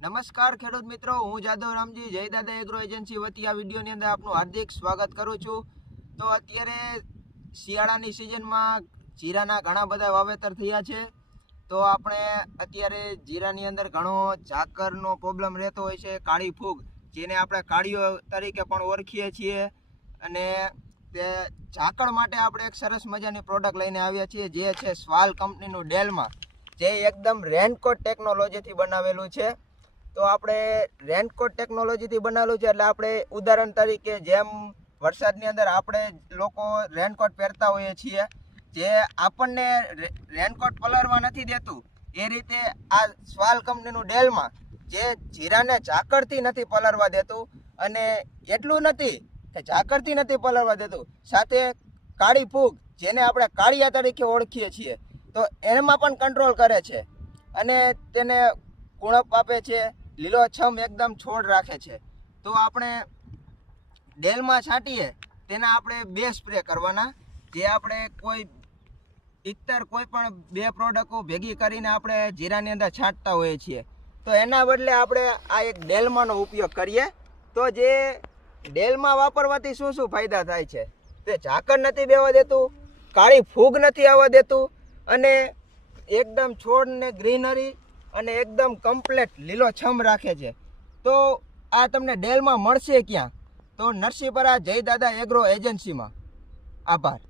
નમસ્કાર ખેડૂત મિત્રો, હું જાદવ રામજી જય દાદા એગ્રો એજન્સી વતી આ વિડીયોની અંદર આપનું હાર્દિક સ્વાગત કરું છું। તો અત્યારે શિયાળાની સિઝનમાં જીરાના ઘણા બધા વાવેતર થયા છે। તો આપણે અત્યારે જીરાની અંદર ઘણો ઝાકરનો પ્રોબ્લેમ રહેતો હોય છે, કાળી ફૂગ, જેને આપણે કાળીઓ તરીકે પણ ઓળખીએ છીએ। અને તે ઝાકળ માટે આપણે એક સરસ મજાની પ્રોડક્ટ લઈને આવ્યા છીએ, જે છે સ્વાલ કંપનીનું ડેલમાં, જે એકદમ રેનકોટ ટેકનોલોજીથી બનાવેલું છે। તો આપણે રેનકોટ ટેકનોલોજીથી બનાવેલું છે એટલે આપણે ઉદાહરણ તરીકે જેમ વરસાદની અંદર આપણે લોકો રેનકોટ પહેરતા હોઈએ છીએ, જે આપણને રેનકોટ પલળવા નથી દેતું, એ રીતે આ સ્વાલ કંપનીનું ડેલમાં જે જીરાને ઝાકળથી નથી પલળવા દેતું, અને એટલું નથી કે ઝાકળથી નથી પલળવા દેતું, સાથે કાળી ફૂગ, જેને આપણે કાળિયા તરીકે ઓળખીએ છીએ, તો એમાં પણ કંટ્રોલ કરે છે અને તેને ઉણપ આપે છે, લીલોછમ એકદમ છોડ રાખે છે। તો આપણે ડેલમાં છાંટીએ તેના આપણે 2 સ્પ્રે કરવાના, જે આપણે કોઈ પણ 2 પ્રોડક્ટો ભેગી કરીને આપણે જીરાની અંદર છાંટતા હોઈએ છીએ। તો એના બદલે આપણે આ એક ડેલમાંનો ઉપયોગ કરીએ। તો જે ડેલમાં વાપરવાથી શું શું ફાયદા થાય છે, તે ઝાકળ નથી બેવા દેતું, કાળી ફૂગ નથી આવવા દેતું, અને એકદમ છોડને ગ્રીનરી અને એકદમ કમ્પ્લેટ લીલોછમ રાખે છે। તો આ તમને ડેલમાં મળશે ક્યાં? તો નરસિંહપરા જય દાદા એગ્રો એજન્સીમાં। આભાર।